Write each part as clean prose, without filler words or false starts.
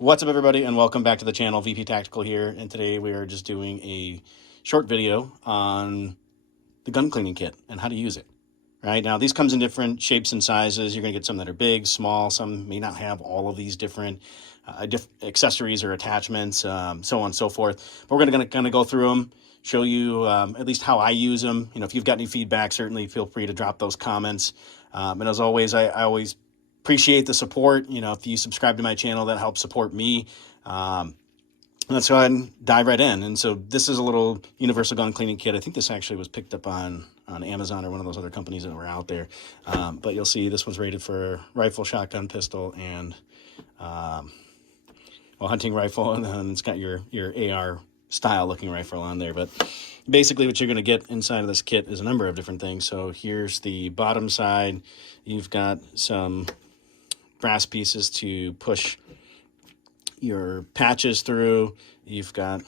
What's up, everybody, and welcome back to the channel. VP Tactical here, and today we are just doing a short video on the gun cleaning kit and how to use it. Right now, these comes in different shapes and sizes. You're going to get some that are big, small. Some may not have all of these different accessories or attachments, so on and so forth. But we're going to go through them, show you at least how I use them. You know, if you've got any feedback, certainly feel free to drop those comments. And as always, I always appreciate the support. You know, if you subscribe to my channel, that helps support me. Let's go ahead and dive right in. And so this is a little universal gun cleaning kit. I think this actually was picked up on Amazon or one of those other companies that were out there. But you'll see this one's rated for rifle, shotgun, pistol, and hunting rifle. And then it's got your AR style looking rifle on there. But basically what you're going to get inside of this kit is a number of different things. So here's the bottom side. You've got some brass pieces to push your patches through. You've got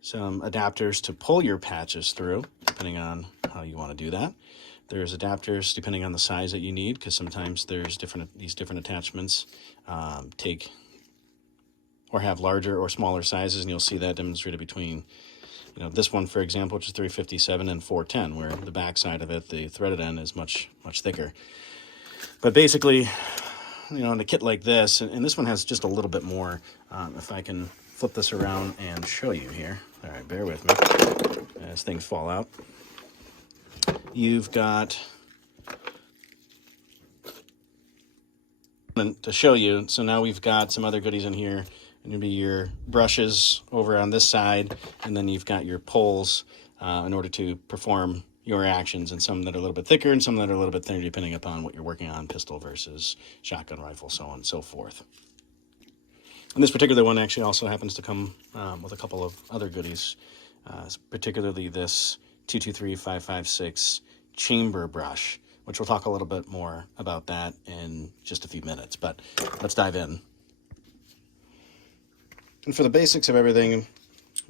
some adapters to pull your patches through, depending on how you want to do that. There's adapters depending on the size that you need, because sometimes there's these different attachments take or have larger or smaller sizes, and you'll see that demonstrated between, you know, this one, for example, which is 357 and 410, where the back side of it, the threaded end, is much thicker. But basically, you know, in a kit like this, and this one has just a little bit more. If I can flip this around and show you here. All right, bear with me as things fall out. You've got, to show you, so now we've got some other goodies in here. Going to be your brushes over on this side, and then you've got your poles in order to perform your actions, and some that are a little bit thicker and some that are a little bit thinner, depending upon what you're working on, pistol versus shotgun rifle, so on and so forth. And this particular one actually also happens to come with a couple of other goodies, particularly this 223-556 chamber brush, which we'll talk a little bit more about that in just a few minutes, but let's dive in. And for the basics of everything,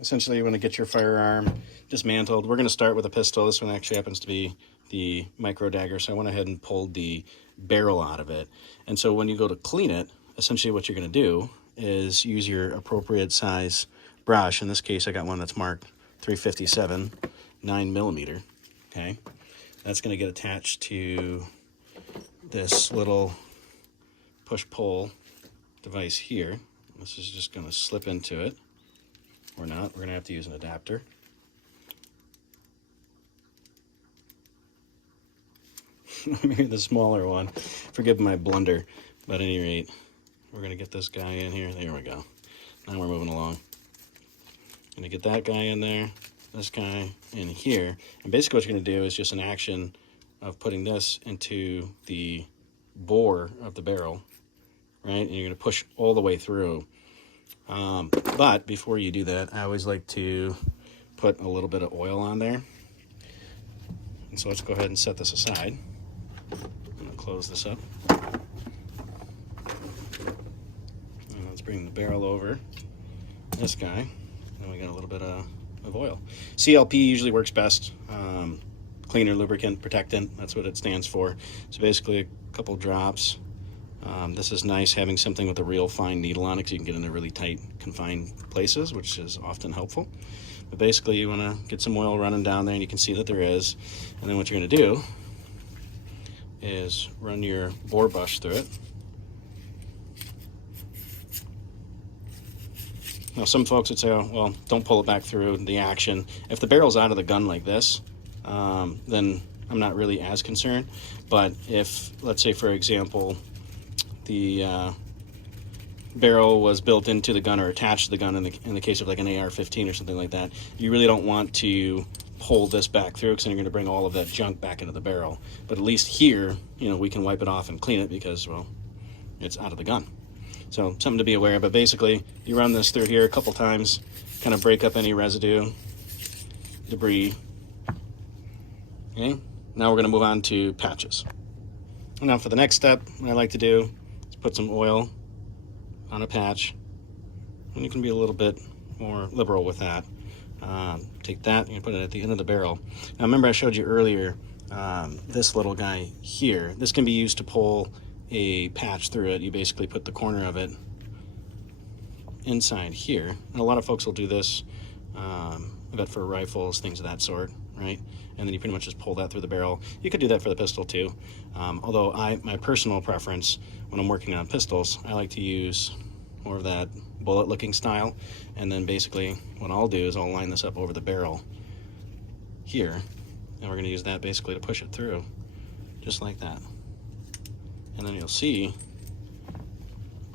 essentially you want to get your firearm dismantled. We're going to start with a pistol. This one actually happens to be the micro dagger, so I went ahead and pulled the barrel out of it. And so when you go to clean it, essentially what you're going to do is use your appropriate size brush. In this case, I got one that's marked 357, 9mm. Okay, that's going to get attached to this little push-pull device here. This is just going to slip into it. Or not. We're going to have to use an adapter. Maybe the smaller one. Forgive my blunder. But at any rate, we're going to get this guy in here. There we go. Now we're moving along. Going to get that guy in there, this guy in here. And basically what you're going to do is just an action of putting this into the bore of the barrel, right? And you're going to push all the way through. But before you do that, I always like to put a little bit of oil on there. And so let's go ahead and set this aside. I'm going to close this up. And let's bring the barrel over this guy. And we got a little bit of oil. CLP usually works best. Cleaner, lubricant, protectant, that's what it stands for. So basically a couple drops. This is nice having something with a real fine needle on it, because you can get into really tight, confined places, which is often helpful. But basically you want to get some oil running down there, and you can see that there is. And then what you're going to do is run your bore brush through it. Now some folks would say, oh, well, don't pull it back through the action. If the barrel's out of the gun like this, then I'm not really as concerned. But if, let's say for example, the barrel was built into the gun or attached to the gun, in the case of like an AR-15 or something like that, you really don't want to pull this back through, because then you're going to bring all of that junk back into the barrel. But at least here, you know, we can wipe it off and clean it, because, well, it's out of the gun. So something to be aware of. But basically you run this through here a couple times, kind of break up any residue, debris. Okay, now we're going to move on to patches. And now for the next step, what I like to do is put some oil on a patch, and you can be a little bit more liberal with that. Take that and you put it at the end of the barrel. Now remember I showed you earlier this little guy here. This can be used to pull a patch through it. You basically put the corner of it inside here, and a lot of folks will do this, I bet for rifles, things of that sort, right? And then you pretty much just pull that through the barrel. You could do that for the pistol too, although my personal preference when I'm working on pistols, I like to use more of that bullet looking style. And then basically what I'll do is I'll line this up over the barrel here, and we're going to use that basically to push it through, just like that. And then you'll see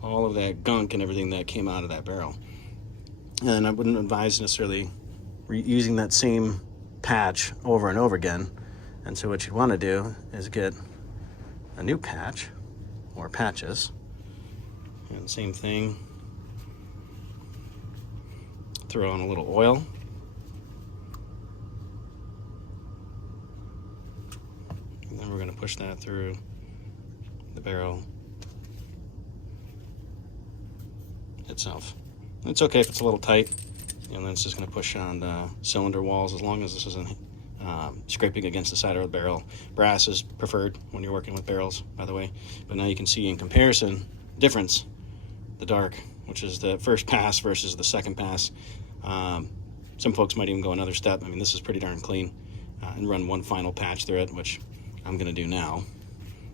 all of that gunk and everything that came out of that barrel. And I wouldn't advise necessarily using that same patch over and over again. And so what you'd want to do is get a new patch or patches, and same thing, throw on a little oil, and then we're going to push that through the barrel itself. It's okay if it's a little tight, and then it's just going to push on the cylinder walls as long as this isn't scraping against the side of the barrel. Brass is preferred when you're working with barrels, by the way. But now you can see in comparison difference, the dark, which is the first pass versus the second pass. Some folks might even go another step. I mean, this is pretty darn clean, and run one final patch through it, which I'm going to do now.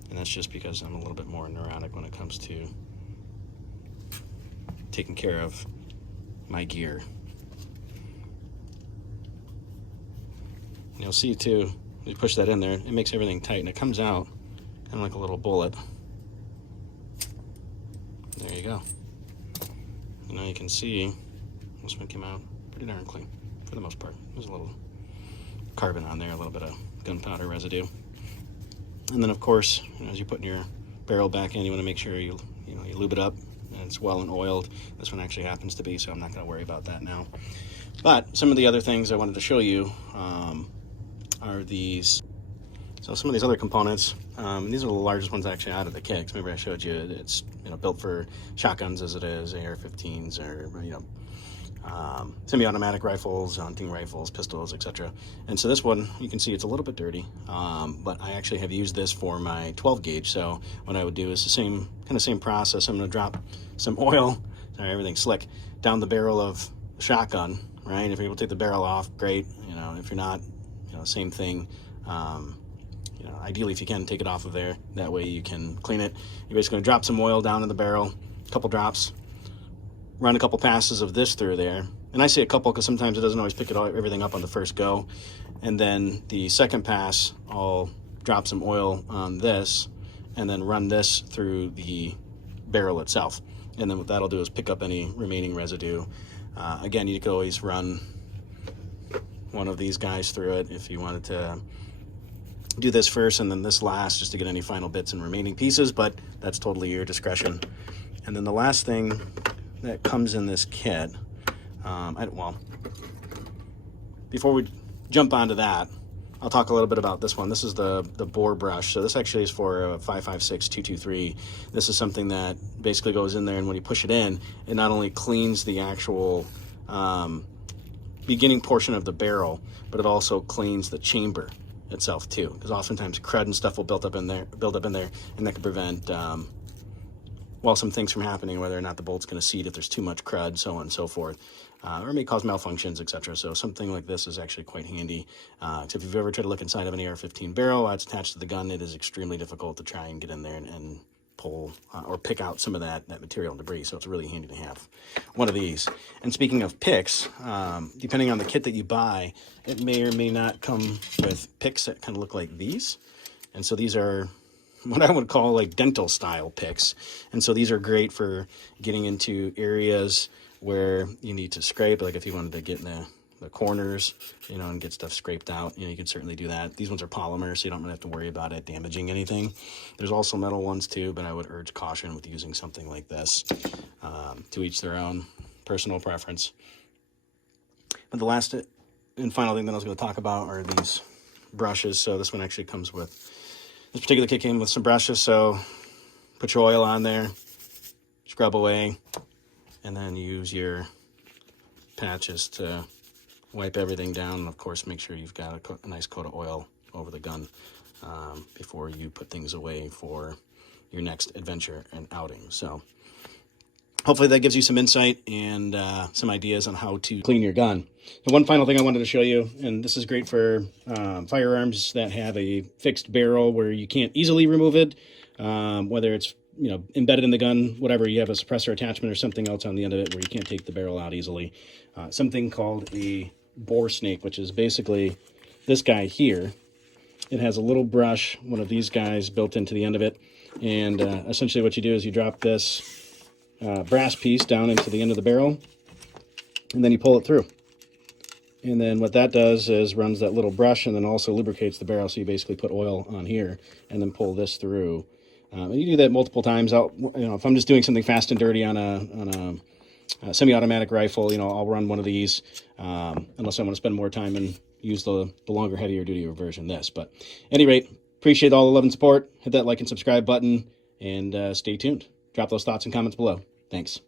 And that's just because I'm a little bit more neurotic when it comes to taking care of my gear. And you'll see too, you push that in there, it makes everything tight, and it comes out kind of like a little bullet. There you go. And now you can see this one came out pretty darn clean for the most part. There's a little carbon on there, a little bit of gunpowder residue. And then of course, as you're putting your barrel back in, you want to make sure you lube it up and it's well and oiled. This one actually happens to be, so I'm not going to worry about that now. But some of the other things I wanted to show you are these. So some of these other components, these are the largest ones actually out of the kit. Remember I showed you it's built for shotguns as it is, AR-15s, or semi-automatic rifles, hunting rifles, pistols, etc. And so this one, you can see it's a little bit dirty, but I actually have used this for my 12 gauge. So what I would do is the same process. I'm going to drop some oil, sorry, everything's slick, down the barrel of the shotgun, right? If you're able to take the barrel off, great. If you're not, same thing. Ideally, if you can, take it off of there. That way you can clean it. You're basically going to drop some oil down in the barrel, a couple drops, run a couple passes of this through there. And I say a couple because sometimes it doesn't always pick everything up on the first go. And then the second pass, I'll drop some oil on this and then run this through the barrel itself. And then what that'll do is pick up any remaining residue. Again, you could always run one of these guys through it if you wanted to do this first and then this last, just to get any final bits and remaining pieces, but that's totally your discretion. And then the last thing that comes in this kit, before we jump onto that, I'll talk a little bit about this one. This is the bore brush. So this actually is for a 5.56-223. This is something that basically goes in there, and when you push it in, it not only cleans the actual beginning portion of the barrel, but it also cleans the chamber itself too, because oftentimes crud and stuff will build up in there, and that can prevent some things from happening, whether or not the bolt's going to seat if there's too much crud, so on and so forth, or it may cause malfunctions, etc. So something like this is actually quite handy. Except if you've ever tried to look inside of an AR-15 barrel, it's attached to the gun. It is extremely difficult to try and get in there and pull or pick out some of that material and debris. So it's really handy to have one of these. And speaking of picks, depending on the kit that you buy, it may or may not come with picks that kind of look like these. And so these are what I would call like dental style picks. And so these are great for getting into areas where you need to scrape, like if you wanted to get in the corners, and get stuff scraped out, you can certainly do that. These ones are polymer, so you don't really have to worry about it damaging anything. There's also metal ones too, but I would urge caution with using something like this. To each their own, personal preference. But the last and final thing that I was going to talk about are these brushes. So this one actually comes with, this particular kit came with some brushes, so put your oil on there, scrub away, and then use your patches to wipe everything down. And of course, make sure you've got a nice coat of oil over the gun before you put things away for your next adventure and outing. So hopefully that gives you some insight and some ideas on how to clean your gun. The one final thing I wanted to show you, and this is great for firearms that have a fixed barrel where you can't easily remove it, whether it's embedded in the gun, whatever, you have a suppressor attachment or something else on the end of it where you can't take the barrel out easily. Something called a Boresnake, which is basically this guy here. It has a little brush, one of these guys built into the end of it, and essentially what you do is you drop this brass piece down into the end of the barrel, and then you pull it through. And then what that does is runs that little brush and then also lubricates the barrel, so you basically put oil on here and then pull this through. And you do that multiple times. If I'm just doing something fast and dirty on a semi-automatic rifle, I'll run one of these, unless I want to spend more time and use the longer, heavier duty version of this. But at any rate, appreciate all the love and support. Hit that like and subscribe button, and stay tuned. Drop those thoughts and comments below. Thanks.